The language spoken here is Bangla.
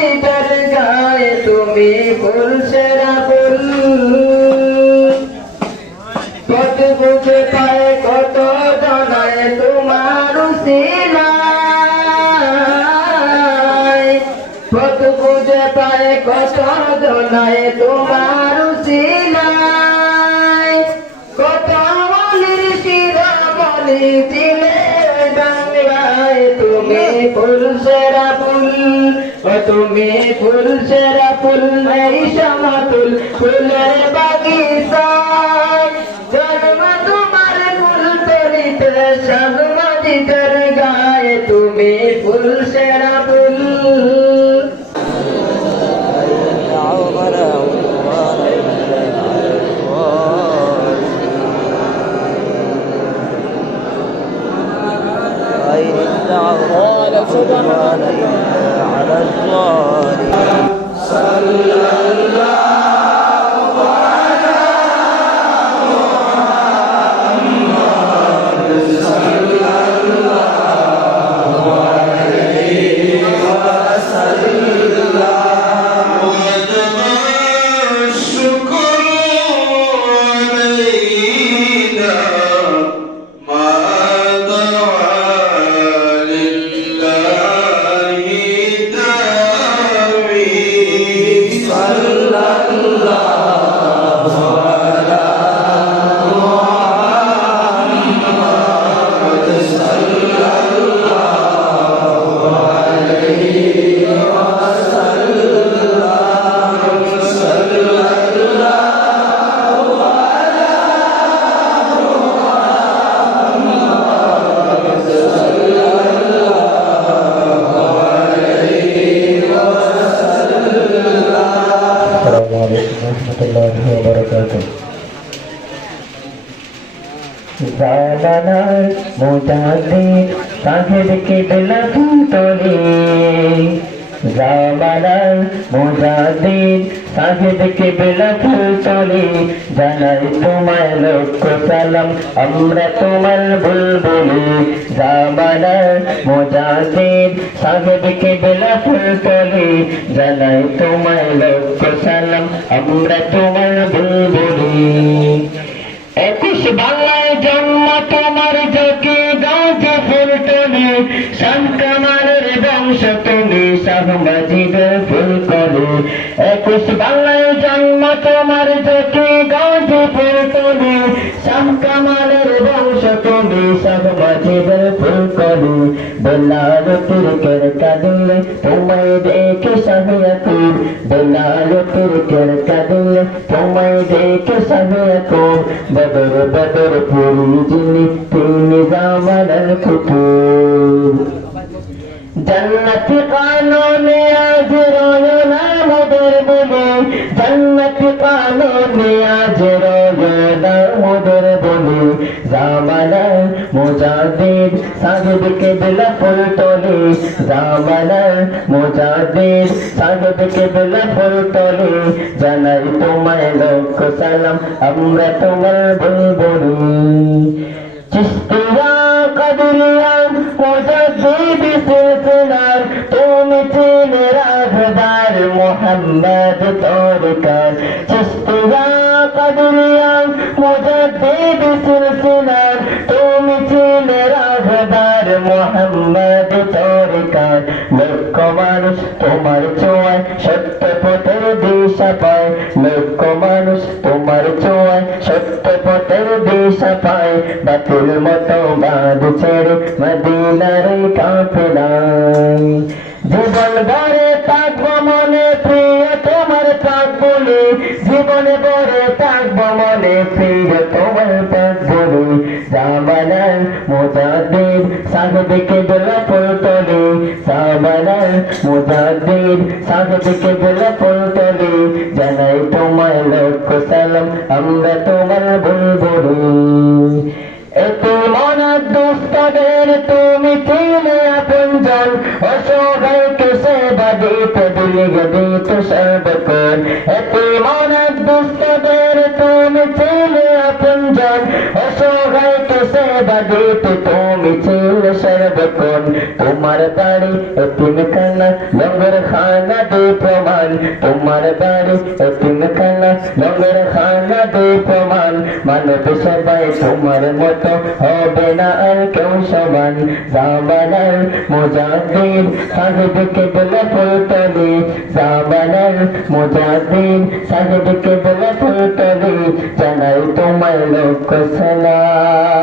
মাটিটার গায়ে তুমি ফুল সেরা ফুল কত বুঝে পায় কত জনায় তোমার উসিলায় কত বুঝে পায় কত জনায় তোমার উসিলায় কত মনির শিরোমণি দিলে গঙ্গায় তুমি ফুল সেরা ফুল ও তুমি ফুল সেরা ফুল এই সমতুল ফুলের বাগিচায় জন্ম তোমার ফুল তরিতে সাজমাজিদের গায়ে তুমি ফুল সেরা ফুল على الظالمين صلى الله على محمد صلى الله عليه وسلم الشكر علينا জালালার মুজাদ্দিদ সাহেব কিবলা ফুলতলি জালালার মুজাদ্দিদ সাহেব কিবলা ফুলতলি জানাই তোমায় লক্ষ সালাম আমরা তোমার বুলবুলি জালালার মুজাদ্দিদ সাহেব কিবলা ফুলতলি জানাই তোমায় লক্ষ সালাম আমরা তোমার বুলবুলি 21 বাংলায় জন্ম তোমার যোগী গাছে ফুলতলি শামকামালের বংশ তুমি শাহবাজিদের ফুলকলি 21 বাংলায় জন্ম তোমার যোগী গাছে ফুলতলি শামকামালের বংশ তুমি শাহবাজিদের ফুলকলি বেলালুতির কেরকা দিলে তোমায় দেখে শাহিয়াকুব বেলালুতির কেরকা দিলে তোমায় দেখে শাহিয়াকুব বদর বদর পুরি যিনি তিনি জামানাল কুতুব জন্নতি কানুনে আজ রোয়না মুদের বলে জন্নতি কানুনে আজ রোয়না মুদের বলে জামানাল মুজাদ্দিদ সাহেব কিবলা ফুলতলি জামানাল মুজাদ্দিদ সাহেব কিবলা ফুলতলি জানাই তোমায় লক্ষ সালাম আমরা তোমার বুলবুলি চিশতিয়া কাদরিয়া মুজাদ্দিদ সিলসিলার তুমি চিনে রাখদার মোহাম্মদ তরিকার চিশতিয়া কাদরিয়া মুজাদ্দিদ সিলসিলার তুমি চিনে রাখদার মোহাম্মদ তরিকার লক্ষ মানুষ তোমার ছোঁয়ায় সত্য পথের দিশা পায় লক্ষ মানুষ তোমার ছোঁয়ায় সত্য পথের দিশা পায় বাতিল মতো বাঁধ ছেড়ে মদিনার কাফেলায় জীবন ভরে থাকবো মনে প্রিয় তোমার পাক বলে জীবনে ভরে থাকবো মনে প্রিয় তোমার পাক বলে জামানাল মুজাদ্দিদ সাহেব কিবলা ফুলতলি জামানাল মুজাদ্দিদ সাহেব কিবলা ফুলতলি জানাই তোমায় লক্ষ সালাম আমরা তোমার বুলবুলি এতে মনার দুস্তদের তুমি চিনে আপনজন অসহায়কে সেবা দিতে দিলে দিতে সর্বক্ষণ এতে মনার দুস্তদের তুমি চিনে আপনজন অসহায়কে সেবা দিতে তুমি চিনে হবে কোন তোমার বাড়ি এতিমখানা লঙ্গর খানা দে প্রমাণ তোমার বাড়ি এতিমখানা লঙ্গর খানা দে প্রমাণ মানব সবাই তোমার মতো হবে না আর কেউ সমান জামানার মুজাদ্দিদ সাহেবকে বলে ফুলতলি জামানার মুজাদ্দিদ সাহেবকে বলে ফুলতলি জানাই তোমায় লোক সালাম